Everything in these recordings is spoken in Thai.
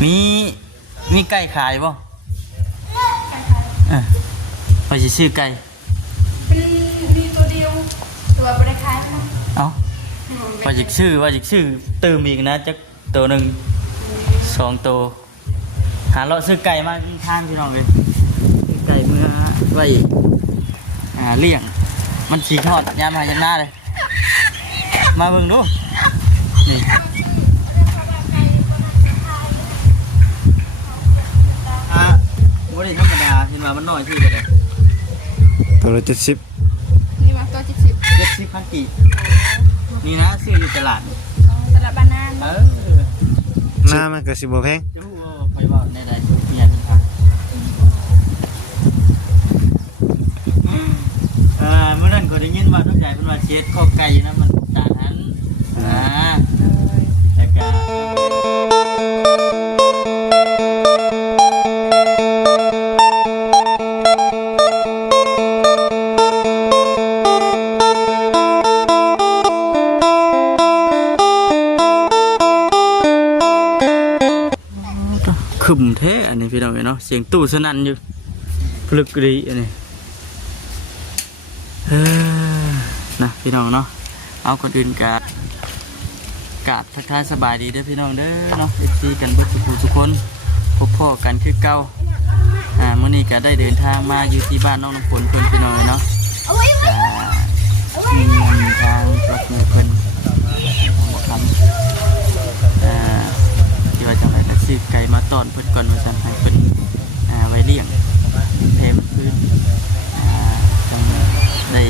มีมีไก่ขายบ่พอจะซื้อไก่เป็นมีตัวเดียวตัวบริคายมั้งเอ้าพอจะซื้อเติมอีกนะจักตัวหนึ่ง2ตัวหาเลาะซื้อไก่มาทานพี่น้องเลยไก่เมื่อไว้เลี้ยงมันสีทอดยามหายหน้าเลยมาเบิ่งดูนี่บ่ได้ธรรมดาเห็นว่ามันน้อยที่ก็ได้ตัวละ70นี่มาตัว70พันกี่นี่นะซื้ออยู่ตลาดนี่ตลาดบ้านนานหน้ามันก็สิบ่แพงจะฮู้ว่าไปว่าได้เมียนี่ครับเมื่อนั้นก็ได้ยินว่าทุกใจเป็นว่าเช็ดข้อไก่นะมันตาหันแล้วก็ขึ้นแท้อันนี้พี่น้องเนาะเสียงตู้สนั่นอยู่พลึกดีอันนี้นะพี่น้องเนาะเอาคนอื่นกราบทักทายสบายดีเด้อพี่น้องเด้อเนาะซีกันเบิดทุกคนพบพ่อกันคือเก่ามื้อนี้ก็ได้เดินทางมาอยู่ที่บ้านน้องน้ำฝนเพิ่นพี่น้องเนาะมีทางรถมือเพิ่นครับที่ว่าจังได๋ก็ซื้อไก่มาต้อนเพิ่นก่อนว่าซั่นให้เพิ่นไว้เลี้ยงแพร่พื้นได้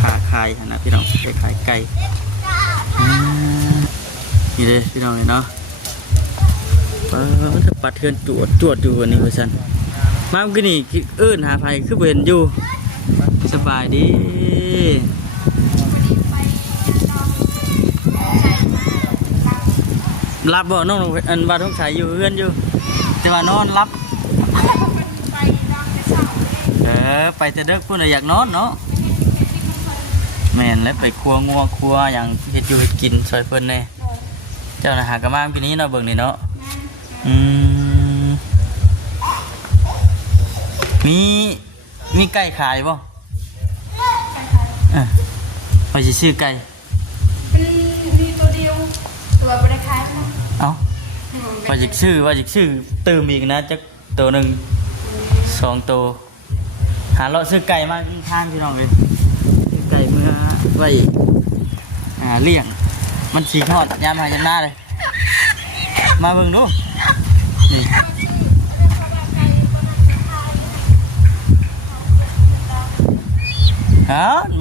ขาขายนะพี่น้องได้ขายไก่นี่เลยพี่น้องเลยเนาะมันจะปัดเทือนจวดอยู่วันนี้ว่าซั่นมาเมื่อกี้นี่หาไผคือบ่เห็นอยู่สบายดีรับบ่น้องอันว่าต้องใช้อยู่เฮือนอยู่แต่ว่านอนรับไปแต่เด็กพุ่นอยากนอนเนาะแม่นแล้วไปครัวงัวครัวอย่างเฮ็ดอยู่เฮ็ดกินซอยเพิ่นแน่เจ้าน่ะหากะมาปีนี้เนาะเบิ่งนี่เนาะมีไก่ขายบ่พอสิซื้อไก่เป็นมีตัวเดียวตัวบริคายมั้งเอ้าพอจะซื้อเติมอีกนะจักตัวหนึ่ง2ตัวหาเลาะซื้อไก่มาทานพี่น้องเลยไก่เมื่อไว้เลี้ยงมันสีทอดยามหายหน้าเลยมาเบิ่งดูนี่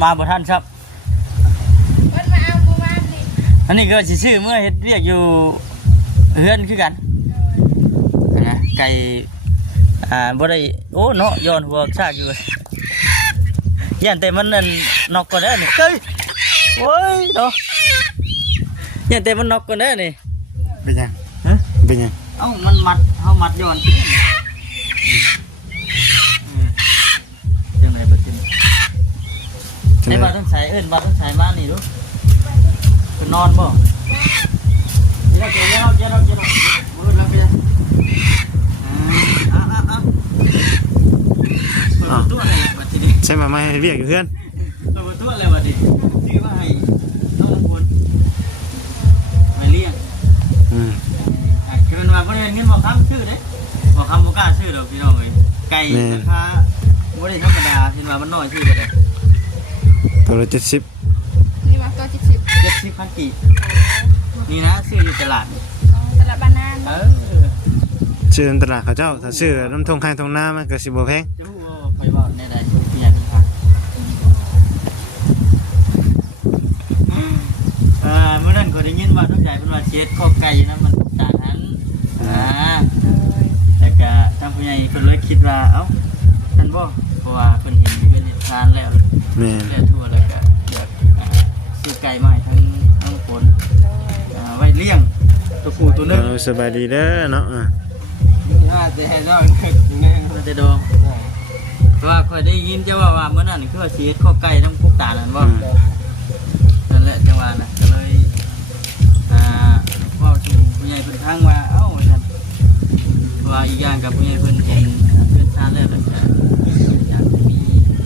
มาบ่ทันครับมาเอาบูมาสิอันนี้ก็สิซื้อเมื่อเฮ็ดเรียกอยู่เฮือนคือกันนะไก่บ่ได้โอ้เนาะย้อนหัวซากอยู่ย่านแต่มันนั่นนอกก่อนเด้อนี่เฮ้ยโอ้ยเนาะย่านแต่มันนอกก่อนเด้อนี่เป็นยังเป็นยังเอ้ามันมัดเฮามัดย้อนจังได๋บ่จริงไอ้บ่ต้องใส่บ่ต้องใส่บ้านนี่ดูคือนอนบ่เดี๋ยวมื้อแล้วเปียตัวอะไรบัดทีนี้ใช่มาให้เรียกอยู่เพื่อนตัวอะไรบัดนี้ชื่อว่าให้น้องคนมาเลี้ยงคือมันมาบริเวณนี้บอกคำชื่อเด้บอกคำบอกกล้าชื่อดอกพี่น้องเลยไก่ราคาบริเวณธรรมดาเห็นว่ามันน้อยชื่อก็ได้ตัวละ70นี่มาตัว70พันกี่นี่นะซื้ออยู่ตลาดตลาดบ้านนานชื่อตลาดเขาเจ้าถ้าชื่อน้ำทงไข่ทงหน้ามันก็สิบ่แพงจะฮู้ว่าไปว่าในใดเมียนี่ครับเมื่อนั้นก็ได้ยินว่าทุกใจเป็นว่าเช็ดข้อไก่นะมันตาหันแต่ก็ทางผู้ใหญ่เพิ่นเลยคิดว่าเอ้าท่านบ่เพราะว่าเพิ่นเห็นเป็นเหตุการณ์แล้วแล้วทั่วแล้วก็อยากซื้อไก่มาให้ทั้งคนไว้เลี้ยงตัวผู้ตัวนึงสบายดีเด้อเนาะจะให้เราจะดองเพราะว่าเคยได้ยินเจ้าว่าเมื่อนั้นคือว่าเสียข้อไก่ทั้งพวกตานั่นว่านั่นแหละจังหวะน่ะก็เลยว่าผู้ใหญ่เป็นทางว่าเอ้าท่าน อย่างกับผู้ใหญ่เพิ่นเห็นเพื่อนชาติแล้วก็จะอยากมี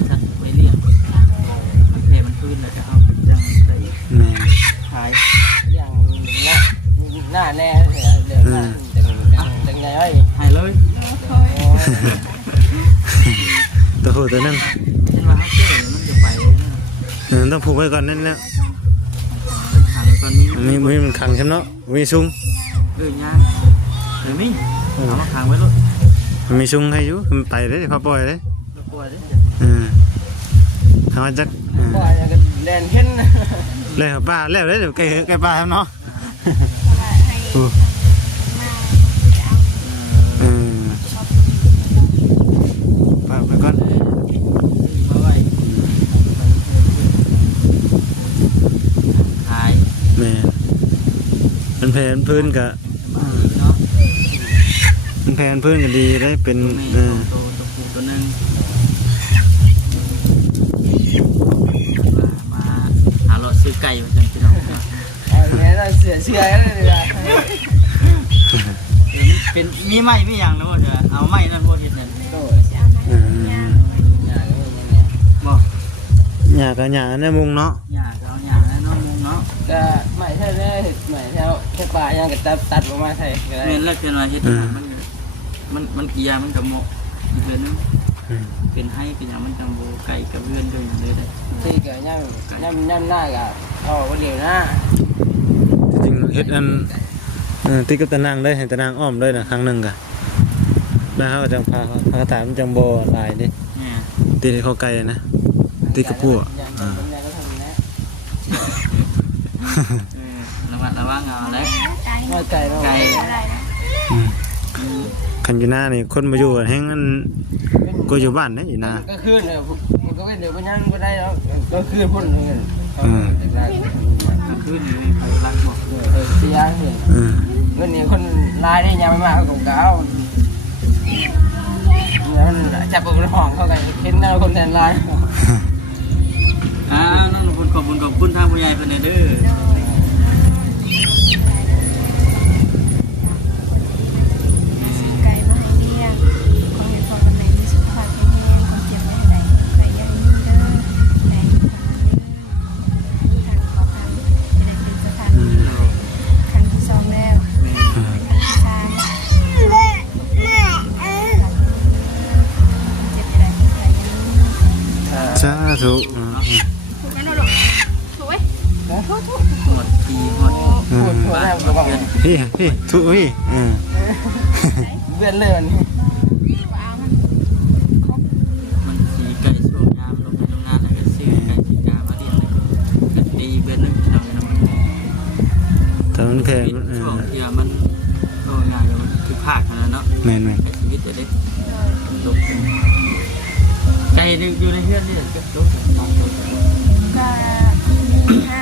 สัตว์ไว้เลี้ยงมันแผ่มันพื้นแล้วก็เอายังไป แม่ ขาย อย่างหน้าแน่เดี๋ยวหน้าจังไงเอ้ย ให้เลย โอ้ย ตัวผู้ตัวนึง เช่นว่าเขาเชื่อมันจะไปเลยนะ ต้องผูกไว้ก่อนนั่นแหละ หางตอนนี้ มีมันขังใช่เนาะมีซุ้ง ย่างหรือไม่เอามาขังไว้ลูก มันมีซุ้งให้อยู่มันไปเลยพอปล่อยเลย เรากลัวดิ ทำมาจัก บ่อยอย่างแดนเห็น เลยป้าแล้วเลยเดี๋ยวไก่ป้าทำเนาะ ว่าให้มาเอา ป้าไปก่อน มาไว้ขาย แม่มันแผ่นพื้นกะ เนาะ มันแผ่นพื้นก็ดีได้เป็น ตัวผู้ตัวนึงมาหาเลาะซื้อไก่มาจังพี่น้อง เนี่ยเราเสือกันเลยอ่ะ เป็นมีไม้มีอย่างนะว่าจะเอาไม้นั่นพวกเห็ดเนี่ย โดย อย่าง บอก หยากับหยาในมุงเนาะ หญ้าก็เอาหญ้าแล้วเนาะมุงเนาะ ก็ไม่ใช่ได้ไม่ใช่แค่ป่ายังกับตัดออกมาใช่ก็ได้ เป็นแล้วเป็นอะไรเห็ดมันเกียมันกับโมอีกเรื่องนึงเป็นให้เป็นอย่างมันจังโบไก่กับเพื่อนด้วยอย่างเลยได้ ที่ก็ย่ำหน้ากับเอาวันเดียวหน้า จริงเฮ็ดอันตีกับตะนางได้เห็นตะนางอ้อมเลยนะครั้งหนึ่งกะแล้วเขาจังพาตามจังโบลายนี่ เนี่ย ตีให้เขาไกลนะตีกระพัว ระวังเอาแล้ว ไก่ ว่าใจเรา ไก่ อะไรนะ คันอยู่หน้านี่คนมาอยู่แห้งนั้นก็อยู่บ้านนะอยู่นา ก็คืนเลยมันก็เดี๋ยวมันยังก็ได้แล้วก็คืนพุ่นเลย ขึ้นเลยใครรักหมด เสียเห็นเงินนี่คนรายได้ยังไม่มากของเก่าเนี่ยมันจับปืนห้องเข้ากันเห็นเราคนแทนราย นั่นขอบคุณทางผู้ใหญ่เพิ่นเด้อ ไก่มาให้เลี้ยงคนเห็นพอกันไหนมีสุขภาพแข็งแรงคนเจ็บไว้ไหนใครยังมีเด้อไหนทางต่อทางจะได้เป็นสถานที่ครั้งที่สองแล้วครั้งที่สามเจ็บจะได้ใครยังมี สาธุ ถูกไหมลูกถูกไหมถูก หมดปีหมด พูดได้ก็บอก พี่ทุพี่ เบี้ยเลื่อน เอามัน มันสีไก่ช่วงยามลงไปลงงานแล้วก็ซื้อไก่สีกามาเลี้ยงเลยก็ตีเพื่อนนึงเราเนี่ยมัน แต่มันแพง ช่วงที่มันโตงานมันคือภาคนะเนาะ แม่น ไก่ชีวิตจะได้ลงไก่อยู่ในเฮือนนี่ก็ลงนอน ก็มีห้า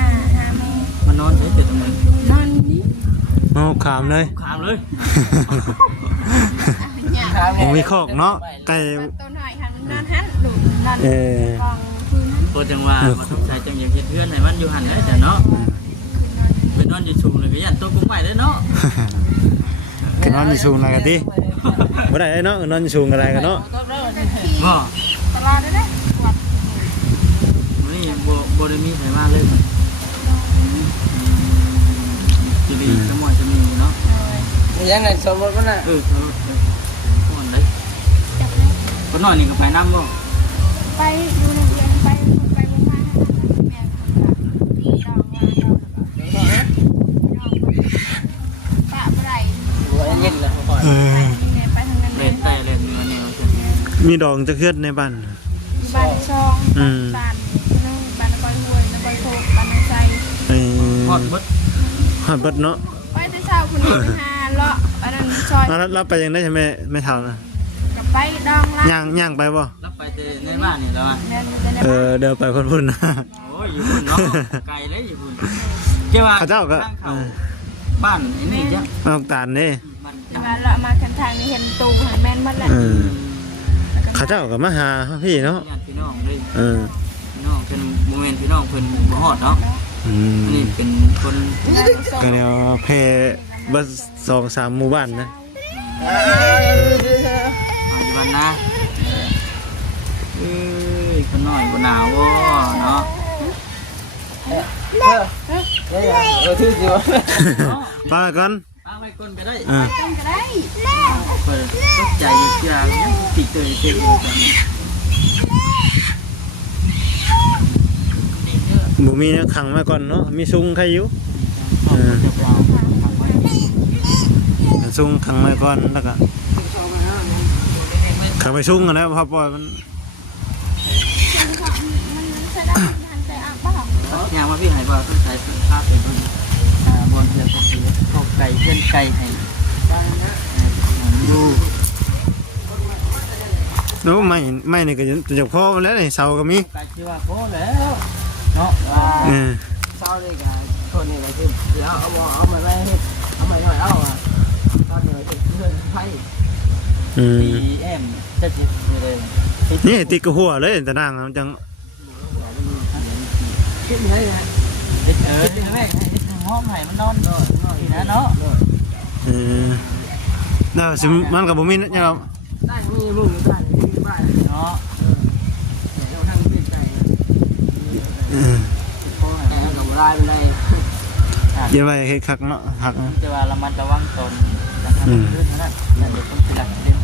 โมง มันนอนเฉยๆตรงนั้น นอนนี่ ๆเอาขามเลย ขามเลย ผมมีคอกเนาะไก่ ตัวหน่อยค่ะนอนหันหลุดนอนกองพื้น โคจังว่ามันต้องใช้จังอย่างเฮ็ดเฮือนให้มันอยู่หันแล้วแต่เนาะไปนอนอยู่ชุมเลยก็ยันตัวกุ้งใหม่เลยเนาะ ก็นอนอยู่สูงอะไรกันดิบ่ได้เนาะนอนอยู่สูงอะไรกันเนาะ บ่ ตลอดเลยนะวัด นี่บ่ได้มีไผมาเลยจะมีจะหมอยจะมีเนาะ ยังไงสมมติว่าน่ะ ก่อนเลย จับเลย คนน้อยนี่ก็ไปนำบ่ ไปอยู่ในเรียนไปลงมาแม่คนละปะอะไร หัวเย็นเลยก่อน ไปทางนั้นเล เล่ ย นใต้เล่นเนื้อแนวจัง มีดองจะเคลื่อนในบ้าน บ้านช่องบ้านนึงบ้านบอยหวยบ้านโคกบ้านน้ำใจ ฮอดเบิด ฮอดเบิดเนาะ ไปแต่เช้าคุณไปหาเลาะอันนั้นซอย แล้วไปยังได้ใช่ไหมไม่เท่านะ กับไปดองละ ย่างไปบ่ รับไปแต่ในบ้านนี่แล้วอ่ะ เดินอยู่ในบ้าน เดินไปคนพุ่นนะ โอ้ยอยู่พุ่นเนาะไกลเลยอยู่พุ่นเจ้าว่า เขาเจ้าก็ บ้านไอ้นี่จ้ะ มาตานนี่ บ้าน แต่ว่าเรามาคันทางนี้เห็นตูหันแม่นหมดแหละ เขาเจ้าก็มาหาพี่เนาะ ญาติพี่น้องเลย พี่น้องเป็นโมเมนต์พี่น้องเพิ่นบ่ฮอดเนาะอันนี้เป็นคน ก็เดี๋ยวเพบัส2-3หมู่บ้านนะ เ อยู่บ้านนะคนน้อยบ่หนาวบ่เนาะ ที่สิวะ ไปก่อน เอาไว้ก่อนก็ได้ ต้องก็ได้ เปิดตกใจอยู่ที่ร้านยังติดเลยเต็มอยู่กัน บ่มีนะขังมาก่อนเนาะมีซุงใครอยู่ซุงขังมาก่อนแล้วก็ขังไปซุงกันแล้วพอปล่อยมัน มันใส่ได้ทันใส่อ่ะป่ะ ยางมาพี่หายบ่ต้องใช้ภาพเป็นบนเรือเข้าไก่เพื่อนไก่ให้ดู โน้ไม่นี่ก็จะพอแล้วนี่เสาก็มี ไก่ที่ว่าพอแล้วเนาะ เศร้าเลยกันคนนี้ก็คือเดี๋ยวเอามาไว้ให้เอามาหน่อยเอาอ่ะตอนเดี๋ยวจะเพื่อนไพ่ ตีแอมจะจิตเลย นี่ติดกับหัวเลยแต่นางมันจัง คิดให้นะ เด็กแม่ห้องไหนมันนอนนี่นะเนาะ น่าสิมันกับบ่มีเนี่ยเรา ได้มีมุ้งได้มีบ้าน เนาะ เราทำเป็นใจแต่กับลายเป็นไร เดี๋ยวไปเฮ็ดคักเนาะหัก แต่ว่าเรามันระวังตนจะทำขึ้นนะนั่นเด็กคนที่รักเล่น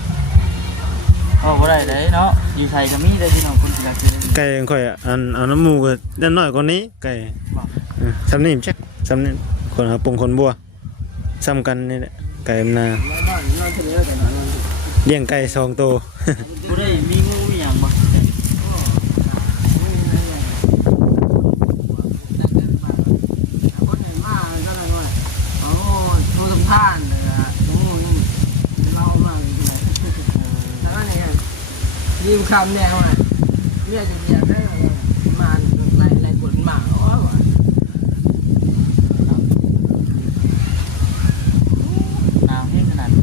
โอ้บ่ได้เลยเนาะอยู่ไทยก็มีได้ที่น้องคนที่รักเล่น ไก่ค่อยอันเอาน้ำมูกก็ด้านน้อยกว่านี้ไก่ซ้ำนี่จักซ้ำนี่คนหาปงคนบัวซ้ำกันนี่แหละไก่นา นอนเฉลี่ยกันนอน เลี้ยงไก่2ตัว บ่ได้มีงูมีหยังบ่ คนไหนมาก็เลยว่าโอ้ดูสำคัญเลยอ่ะโอ้นี่เรามาแล้วก็เนี่ยยิ้มคำเนี่ยว่าเนี่ยจะเรียกได้มาลายผลหมาอ๋อ หนาวแห้งขนาดนี้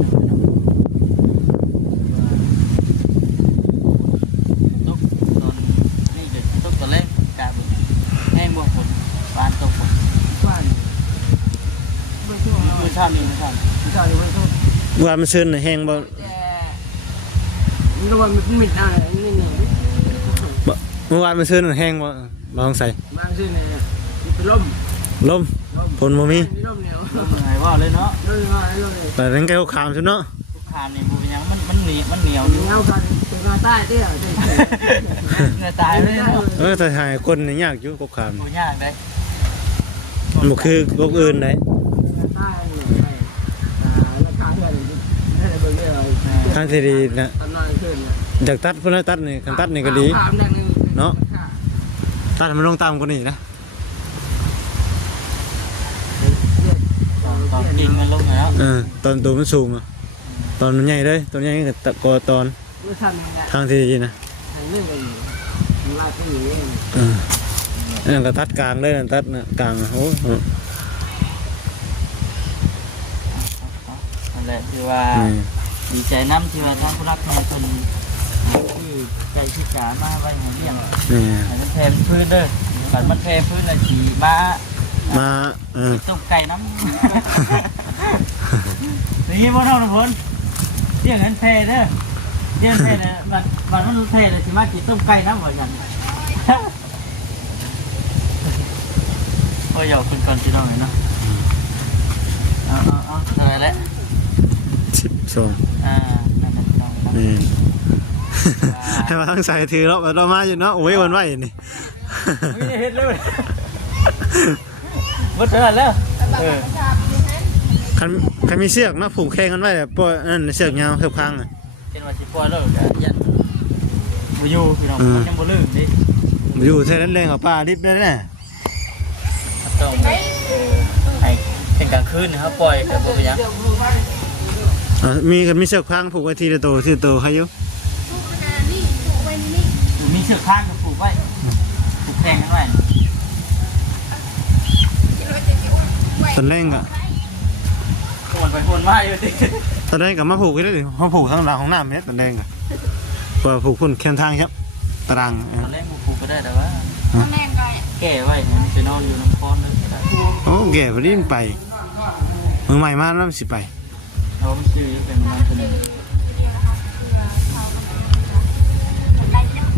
ตกตอนนี่เด็กตกตอนแรกกาบแห้งบ่ฝนปานตกฝน บ้านไม่ช่วง มื้อเช้านี่มื้อเช้า ไม่ช่วงไม่ช่วง ว่ามันซึนแห้งบ่ มันก็ว่ามันมิดอะไรนี่นี่ เมื่อวานมันซึนแห้งบ่ลองใส่ บางชื่อเนี่ยเป็นลม ลมฝนบ่มี ลมเหนียว ลมหายว่าเลยเนาะ ลมมาลมเลย แต่ทั้งไก่ขามซุเนาะ ทุกคานนี่บ่เป็นหยังมันเหนียวอยู่ เหนียวกันเป็นมาใต้เตี้ย เงยตายเลยเนาะ แต่หายคนนี่ยากอยู่กบขาม บ่ยากเด้ บ่คือกบอื่นได้ ใต้เนี่ยราคาเท่าไหร่ให้เบอร์เลย ทางที่ดีนะ ตำนานขึ้นเนี่ย อยากตัดพุ่นนะตัดนี่คันตัดนี่ก็ดี ถามแรงนึง ตัดให้มันลงตามกว่านี้นะ ตอนกินมันลงแล้ว ตอนตัวมันสูงอะตอนมันใหญ่เลยตอนใหญ่ก็ตะกอตอน เมื่อทำเนี่ย ทางที่ดีนะ ทางเรื่องอะไรลาที่อยู่นี่ นั่นก็ตัดกลางเลยนั่นตัดนะกลางโอ้ นั่นแหละที่ว่าดีใจน้ำที่ว่าทางผู้รักทางคนคือใจชิกามาไว้ให้เลี้ยง นี่ ให้มันแทนพื้นเด้อบัดมันแทนพื้นแล้วขี่มา มาต้มไก่น้ำนี่บ่เท่านะพุ่นเลี้ยงนั้นแทเด้อเลี้ยงแทเด้อบัดมันแทเลยสิมากินต้มไก่น้ำว่าซั่นโอ้ยเอาคุณก่อนสิน้องเนาะเอาเลยแล้ว 12 นั่นน้อง นี่ ให้มาทั้งใส่ถือเราแบบเรามาอยู่เนาะโอ้ยวันไหวนี่ ไม่ได้เห็นเลยหมดเท่านั้นแล้วเออ คันมีเสือกนะผูกแข่งกันไว้แบบปล่อยนั่นเสือกยาวเทือบข้างอ่ะ เป็นว่าสิปล่อยแล้วก็ยันบ่อยู่พี่น้องมันยังบ่ลืมดิ อยู่แท้นั้นแรงกับป้าดิบได้แน่ ต้องให้เป็นกลางคืนนะครับปล่อยแต่บ่เป็นหยัง มีกันมีเสือกพังผูกไว้ทีละตัวทีละตัวใครอยู่ นี่ผูกไว้นี่ มีเชือกข้างก็ผูกไว้ผูกแทงกันไว้ ตอนแรกอะ โอนไปโอนมาอยู่ดิ ตอนแรกกับมาผูกกันได้ดิมาผูกทางหลังของน้ำเนี่ยตอนแรกอะว่าผูกคนแคมทางครับตาราง ตอนแรกผูกก็ได้แต่ว่า ตอนแรกก็ แก้ไว้เนี่ยมันจะนอนอยู่น้ำพรเลยก็ได้ โอ้แก่พอดีมันไปมือใหม่มาแล้วมันสิไป เราไม่ซื้อเป็นประมาณเท่านี้ ดียวนะคะเพื่อเขากำลังได้เนาะ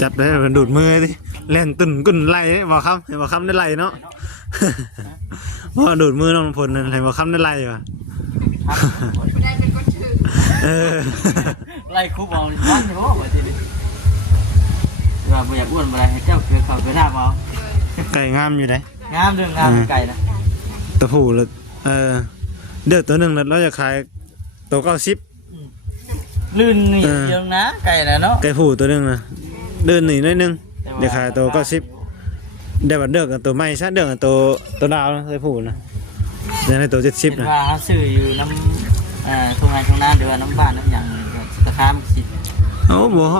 จับได้มันดูดมือดิเล่นตุ่นกุ่นไหลบอกคำเห็นบอกคำได้ไหลเนาะ ว่าดูดมือน้องพลนั่นเห็นบอกคำได้ไหลวะ ไม่ได้เป็นคนถือ เออ ไล่คุบเอาบ้านเฉพาะว่าทีนี้ว่าบ่อยากอ้วนบ่ได้ให้เจ้าเกลือเข้าไปท่าเอา ไก่งามอยู่ไหน งามเรื่องงามไก่นะ ตัวผู้เลยเดือกตัวหนึ่งแล้วเราจะขายตัว90 ลื่นนี่เดียวนะไก่นะเนาะ ไก่ผู้ตัวหนึ่งนะเดินหนีนิดนึงเดี๋ยวขายตัว90เดี๋ยวบัดเดือกกับตัวไม่ใช่เดือกกับตัวดาวนะไก่ผู้นะเดี๋ยวในตัว70 เป็น นะ ว่าเขาซื้ออยู่น้ำทุ่งไร่ทุ่งนาหรือว่าน้ำบ้านน้ำหยังราคามันสิ โอ้บ่ฮ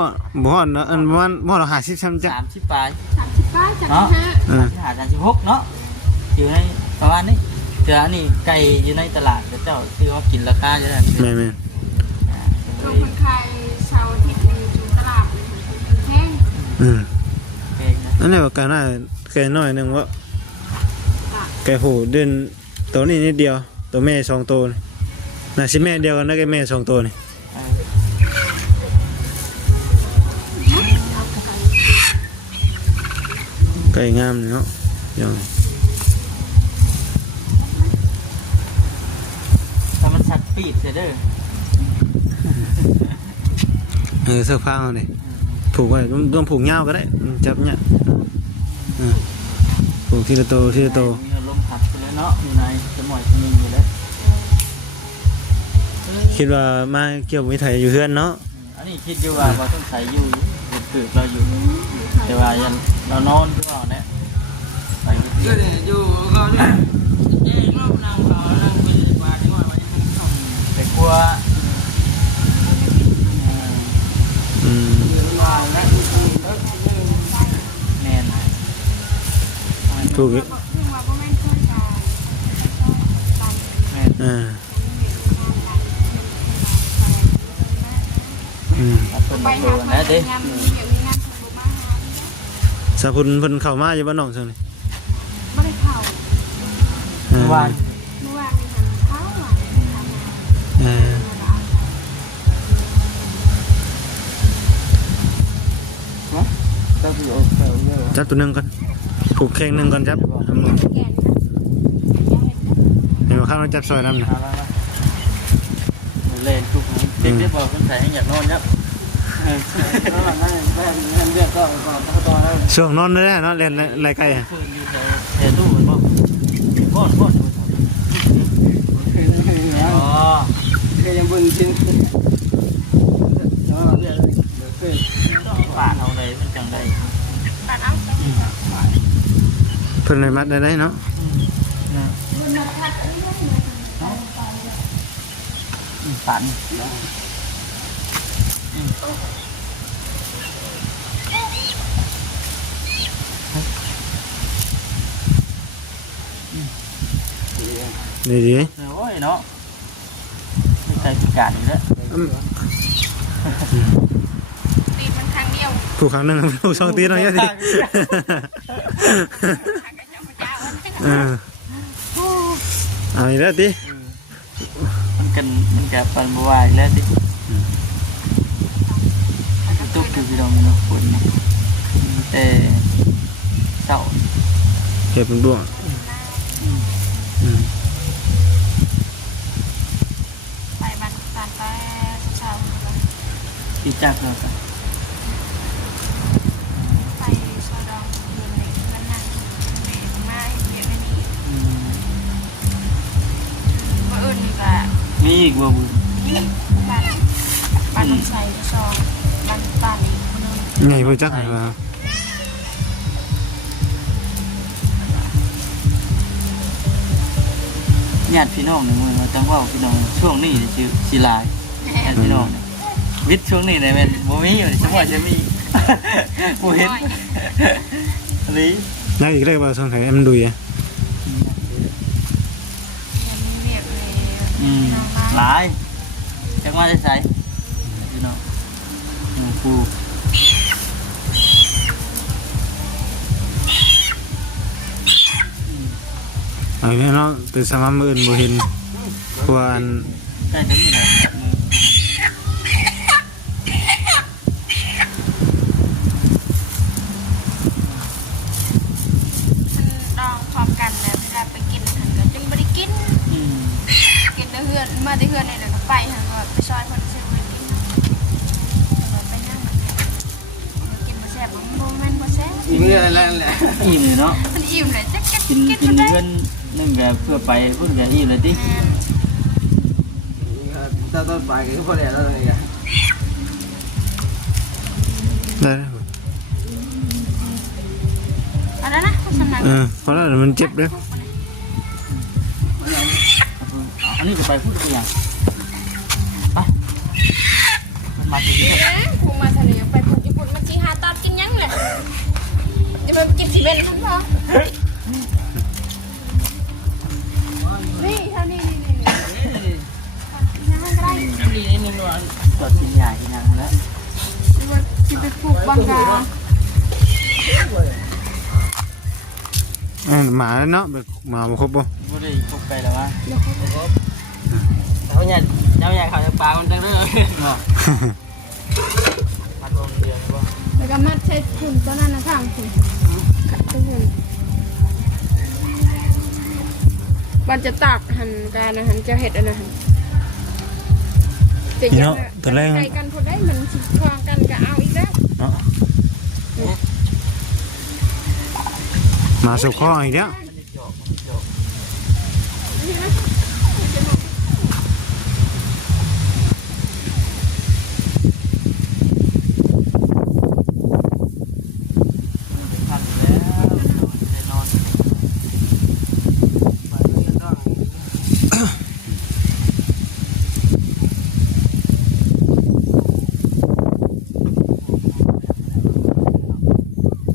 อดนะอันประมาณบ่ฮอด50ซ้ำจ้ะ 30ปลาย 30 ป้าจาก เนาะ 5 36เนาะอยู่ในประมาณนี้เดี๋ยวนี่ไก่อยู่ในตลาดเจ้าซื้อว่ากินราคาเยอะนะ แม่น ลงคนไทยชาวอาทิตย์ในจุตลาดเลยค่ะแห้ง นั่นแหละว่าการน่าไก่น้อยหนึงว่าไก่ผู้เดินตัวนี้นิดเดียวตัวแม่2ตัวนี่น่าสิแม่เดียวกันนะไก่แม่2ตัวนี่ไก่งามนี่เนาะยัง ถ้ามันสักปีดเสียเด้อ เสื้อผ้าเอาดิผูกไว้ต้องผูกยาวก็ได้จับเนี่ยผูกทีละตัวทีละตัว มีลมพัดไปเลยเนาะอยู่ในจะหมอยจะมีอยู่แล้ว คิดว่ามาเกี่ยววิถีอยู่เฮือนเนาะ อันนี้คิดอยู่ว่าเราต้องใส่อยู่ตึกเราอยู่แต่ว่ายันเรานอนด้วยเนี่ยไป ก็เนี่ยอยู่ก็เนี่ยรอบนั่งเขานั่งไปว่าที่ว่าว่าที่ผมท ไปกลัว อืม ำอยู่นานแล้ว แน่น ถูก บอกถึงว่าบ่แม่นคนชาว แน่น เป็น ไป ตัว หา นะ เพิ่ เด้ นยามมีเดี๋ยวมีงานเพิ่นบ่มาหา สะพุนเพิ่นเข้ามาอยู่บ้านน้องซั่นนี่ บ่ได้เข้า วาน เมื่อวานนี้ฉันเข้าอ่ะทำงาน เออ ก็คือโอเคเนี่ย จับตัวหนึงก่อนผูกแข้งหนึงก่อนจับ แก่นนะ เห็นว่าข้างเราจับซอยน้ำนะ เล่นทุกเด็กได้บอกคนใส่ให้อยากนอนครับ เรียกก็ตอนนั้น ช่วงนอนได้เนาะเล่นไรไก่อะ คืนอยู่แถวตู้มันบอกโคตรอ๋อ เคยยังบุญชิ้นแล้วเรียกเคย ป่าเอาเลยมันจังได้ ตัดเอาไป เพิ่นเลยมัดได้เนาะ ฝัน ดีดี โอ้ยเนาะไม่ใจพิการอีกแล้ว ตีมันครั้งเดียว ผูกครั้งหนึงผูกสองตีน้องเยอะดิ หากระเจ้าพระเจ้า เออเอาอีกแล้วติ มันกับปันบัวแล้วดิตุ๊กคือพี่น้องเนาะคนแต่เต่า เก็บเป็นบ่วง ไปบ้านตาแต่เช้า ที่จักเลยกัน ไปโซดองเดือนหนึ่งเดือนหน้าเด็กมาเดี๋ยวไม่มีว่าอื่นนี่ก็ มีอีกว่าบุญ บ้านใส่ซองบ้านป่านี่คนนึง ไงเพิ่นจักให้ว่า ญาติพี่น้องในเมืองเราต้องว่าพี่น้องช่วงนี้ชื่อศิลายญาติพี่น้องวิทย์ช่วงนี้ในแม่บ่มีอยู่จังหวะจะมีบ่เห็นนี่ แล้วอีกเลยว่าสงสัยมันดุยอ่ะ ยังมีเรียบเลย หลายจังหวะจะใส่พี่น้องครู เอาอีกแล้วเนาะแต่สมัยมื้ออื่นบ่เห็นเพราะว่าอัน ใกล้ถึงนี่แหละ ลองพร้อมกันแล้วเวลาไปกินหันก็จึงไม่ได้กิน อืม กินแต่เฮือนมาแต่เฮือนนี่แหละก็ไปหันก็ไปซอยคนซื้อมากินไปนั่งกินบ่แซ่บบ่แม่นบ่แซ่บ อีกเรื่องอะไรแหละ อิ่มเลยเนาะ มันอิ่มเลยจัก กิน กิน กิน บ่ได้ เพื่อนนึงก็เพื่อไปพุ่นก็อิ่มเลยติ แม่น ต้นไปก็พอแล้วอะไรอย่างเงี้ย ได้แล้ว เอาแล้วนะสำนัก เพราะแล้วมันเจ็บเด้อ อันนี้ก็ไปพูดตัวอย่างไปมันมาที่นี่ คงมาทะเลไปพุ่นญี่ปุ่นมาสิหาตอดกินยังแหละจะมากินสิเป็นมันพอนี่เท่านี้นี่ยังก็ได้ นี่นี่นวล จอดกินใหญ่กินยังแล้ว จะไปปลูกบังกา หมาเนาะแบบหมาบ่ครบบ่ ไม่ได้พบไกลแล้ววะ เขาเนี่ยเจ้าใหญ่เขาจะปลามันจังเลย เนาะมันลมเดือนบ่ แล้วก็มัดใช้ถุนตอนนั้นนะทางถุนขัดถุนมันจะตากหันการนะหันจะเห็ดอันนะหันแต่ยังใส่กันพอได้มันสิคลองกันก็เอาอีกแล้ว เนาะหมาสุกข้ออีกแล้ว ทันแล้วจะนอน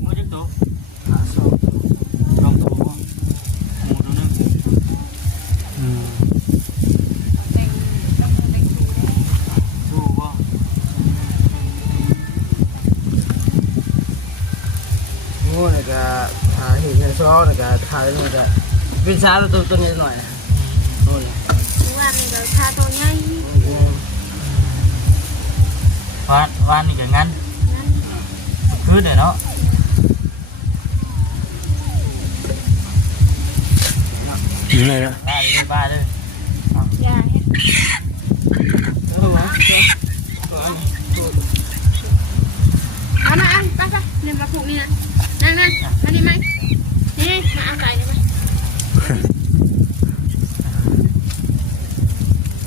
มือจักตัวลองตัวบ่หมูตัวนึง สู้บ่ งูเนี่ยก็ถ่ายเห็นซ้อเนี่ยก็ถ่ายนี่ก็เป็นช้าตัวนี้หน่อยนู่น ว่ามันจะทาตัวใหญ่ วานนี่ก็งั้นคือเด้อเนาะ นี่ละ บ้าอยู่ในบ้านเด้อย าเห็ดเอามาเอาไปเนี่ยมาผูกนี่นะนั่งมาดีไหมนี่มาเอาใส่นี่มา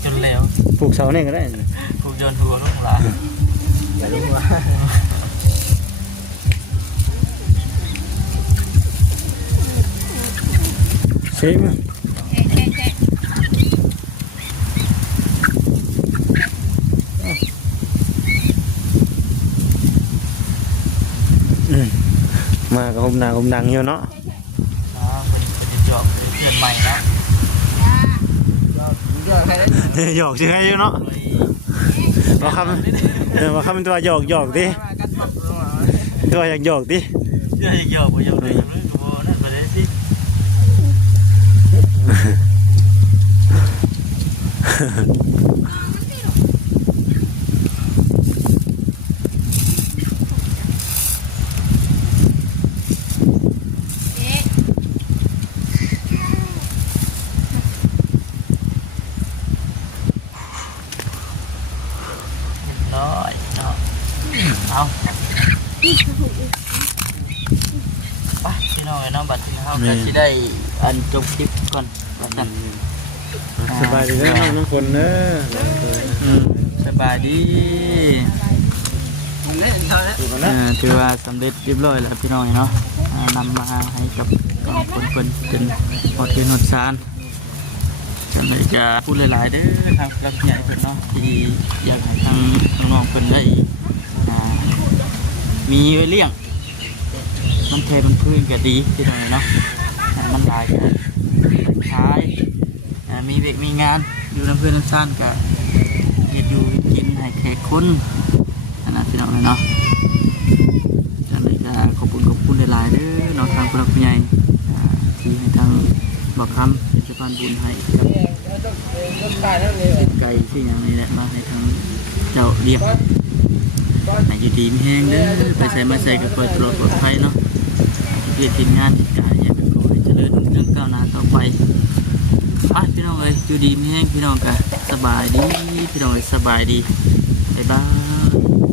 จนแล้ว ปลูกเสานี่ก็ได้ กูโยนหัวลงหลา เซ็ม เจ๊มากับผมหนาผมดังอยู่เนาะ เป็นจอบเป็นเพื่อนใหม่นะ เรื่องใครได้ หยอกชื่อให้อยู่เนาะว่าคำว่าคำเป็นตัวหยอกดิ กันปับลงมา ตัวอยากหยอกดิ เชื่อยังยอมบ่ยอมเลยยังรู้บ่นั่นบ่ได้สิ เจ๊ น้อยเนาะเอาไปพี่น้องไอ้น้องบัดนี้เฮาก็สิได้อันจบคลิปก่อนว่าซั่น สบายดีนะน้องฝนเนอะ สบายดี เล่นเท่านั้น ถือว่าสำเร็จเรียบร้อยแล้วพี่น้องเนาะนำมาให้กับคนเป็นพอเทนอดซานฉันเลยจะพูดหลายๆเด้อทางรับใหญ่เพิ่นเนาะที่อยากให้ทางน้องๆเพิ่นได้มีไว้เลี้ยงมันเทมันพื้นก็ดีพี่น้องเนาะมันหลายกันขายมีเด็กมีงานอยู่น้ำเพื่อนน้ำซ่านก็เฮ็ดอยู่กินให้แขกคนนะพี่น้องเนาะฉันเลยจะขอบคุณหลายๆเด้อเนาะทางผู้หลักผู้ใหญ่ที่ให้ทางบอกคำเป็นสะพานบุญให้กับ ต้องตายทั้งนี้ ไก่ ชื่ออย่างนี้แหละมาให้ทางเจ้าเรียกให้อยู่ดีมีแห้งเด้อไปใส่มาใส่กับเปิดปลอดภัยเนาะเรียกทีมงานกายอย่าเป็นโกให้เจริญรุ่งเรืองก้าวหน้าต่อไปพี่น้องเอ้ยอยู่ดีมีแห้งพี่น้องกะสบายดีพี่น้องเอ้ยสบายดีบ๊ายบาย